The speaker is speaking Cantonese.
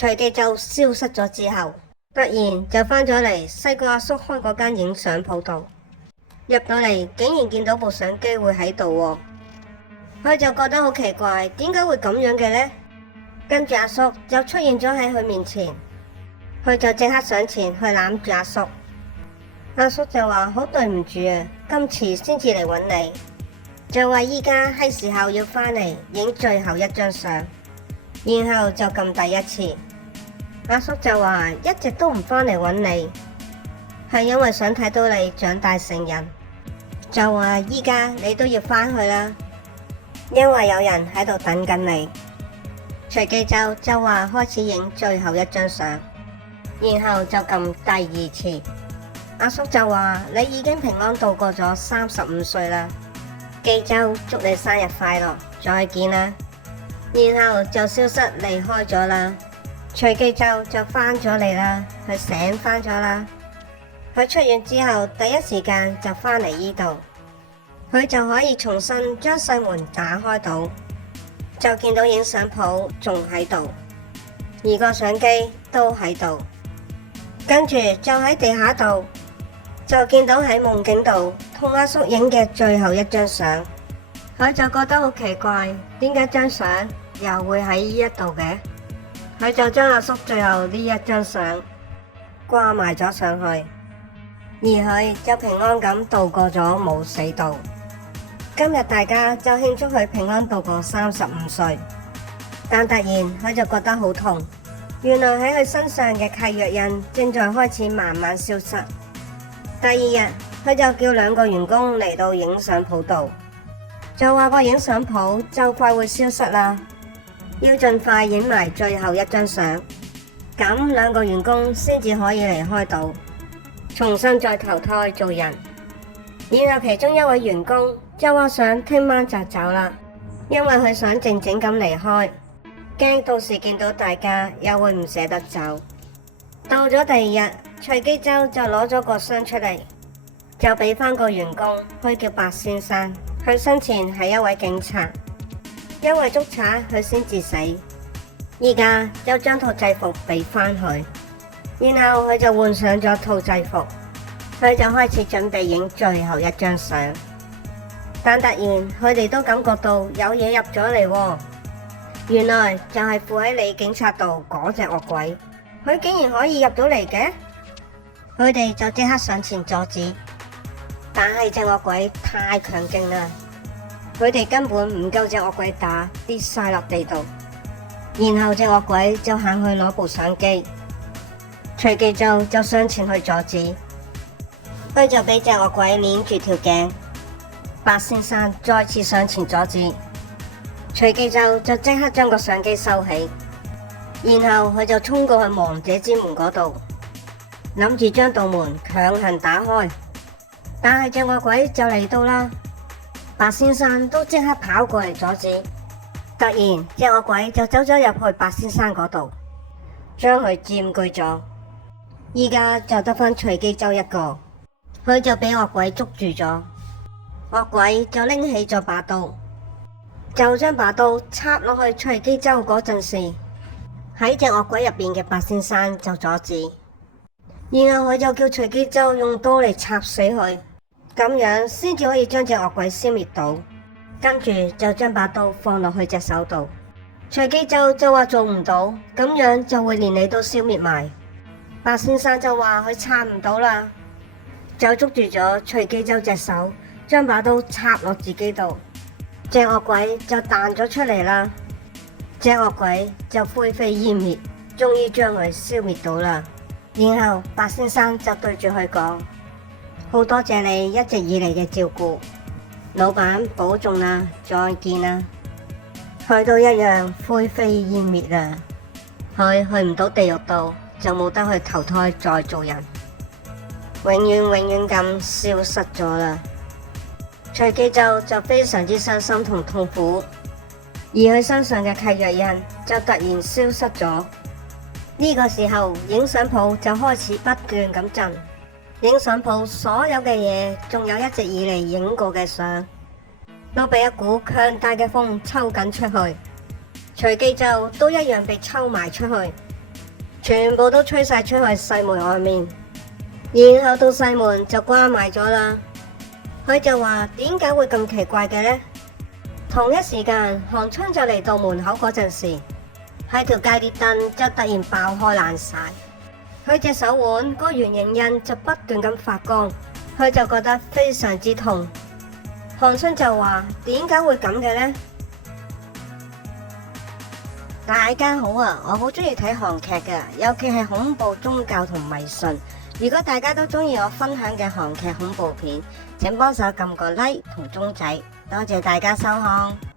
隨記就消失咗之後，突然就返咗嚟細個阿叔開嗰間影相鋪度，入到嚟竟然見到部相機會喺度喎，佢就覺得好奇怪，點解會咁樣嘅呢？跟住阿叔就出現咗喺佢面前，佢就即刻上前去攬住阿叔。阿叔就話好對唔住啊，咁遲先至嚟揾你，就話依家係時候要返嚟影最後一張相，然後就撳第一次。阿叔就話一直都唔返嚟揾你，係因為想睇到你長大成人，就話依家你都要返去啦，因為有人喺度等緊你。隨記就話開始影最後一張相，然後就撳第二次。阿叔就話你已經平安度過咗35歲啦，記周祝你生日快樂，再見啦。然後就消失離開咗啦。隨記就返咗嚟啦，佢醒返咗啦。佢出院之後第一時間就返嚟呢度，佢就可以重新將細門打開到，就見到影相鋪仲喺度，而個相機都喺度。跟住就喺地下度就見到喺夢境度同阿叔影嘅最後一張相，佢就覺得好奇怪，點解張相又會喺呢一度嘅？佢就將阿叔最後呢一張相掛埋咗上去，而佢就平安咁度過咗冇死到。今日大家就慶祝佢平安度過35歲，但突然佢就覺得好痛，原來喺佢身上嘅契約印正在開始慢慢消失。第二日佢就叫2個員工嚟到影相鋪度，就話個影相鋪就快會消失啦，要盡快影埋最後一張相，咁2個員工先至可以離開到，重新再投胎做人。然後其中一位員工就話想聽晚就走啦，因為佢想靜靜咁離開，驚到時見到大家又會唔捨得走。到咗第二日，隨記就攞咗個箱出嚟，就俾返個員工，佢叫白先生，佢生前係一位警察，因為捉賊佢先至死，而家就將套制服俾返佢，然後佢就換上咗套制服，佢就開始準備影最後一張相。但突然佢哋都感覺到有嘢入咗嚟喎，原來就係附喺李警察度嗰隻惡鬼，佢竟然可以入到嚟嘅。佢哋就即刻上前阻止，但係隻惡鬼太強勁啦，佢哋根本唔夠隻惡鬼打，跌晒落地度。然後隻惡鬼就行去攞部相機，隨記就上前去阻止，佢就俾隻惡鬼捏住條頸。白先生再次上前阻止，隨記就即刻將個相機收起，然後佢就衝過去亡者之門嗰度，諗住將道門強行打開，但係隻惡鬼就嚟到啦，白先生都即刻跑過嚟阻止。突然隻惡鬼就走咗入去白先生嗰度，將佢佔據咗。依家就得返隨記一個，佢就俾惡鬼捉住咗。惡鬼就拎起咗把刀，就將把刀插落去隨記嗰陣時，喺隻惡鬼入邊嘅白先生就阻止，然後佢就叫隨記用刀嚟插死佢，咁樣先至可以將隻惡鬼消滅到。跟住就將把刀放落去隻手度，隨記就話做唔到，咁樣就會連你都消滅埋。白先生就話佢插唔到啦，就捉住咗隨記隻手，將把刀插落自己度，隻惡鬼就彈咗出嚟啦。隻惡鬼就灰飛煙滅，終於將佢消滅到啦。然後白先生就對住佢講：好多謝你一直以嚟嘅照顧，老闆保重啦，再見啦。佢都一樣灰飛煙滅啦，佢去唔到地獄度，就冇得去投胎再做人，永遠咁消失咗啦。隨記就非常之傷心同痛苦，而佢身上嘅契約印就突然消失咗。呢個時候影相鋪就開始不斷咁震，影相鋪所有嘅嘢，仲有一直以嚟影過嘅相，都被一股強大嘅風抽緊出去，隨記都一樣被抽埋出去。全部都吹晒出去細門外面，然後到細門就關埋咗啦。佢就話點解會咁奇怪嘅呢？同一時間，韓春就嚟到門口嗰陣時，喺條街啲燈就突然爆開爛晒，佢隻手腕個圓形印就不斷咁發光，佢就覺得非常之痛。韓春就話點解會咁嘅呢？大家好啊，我好中意睇韓劇㗎，尤其係恐怖、宗教同迷信。如果大家都中意我分享嘅韓劇恐怖片，請幫手撳個 like 同鐘仔，多謝大家收看。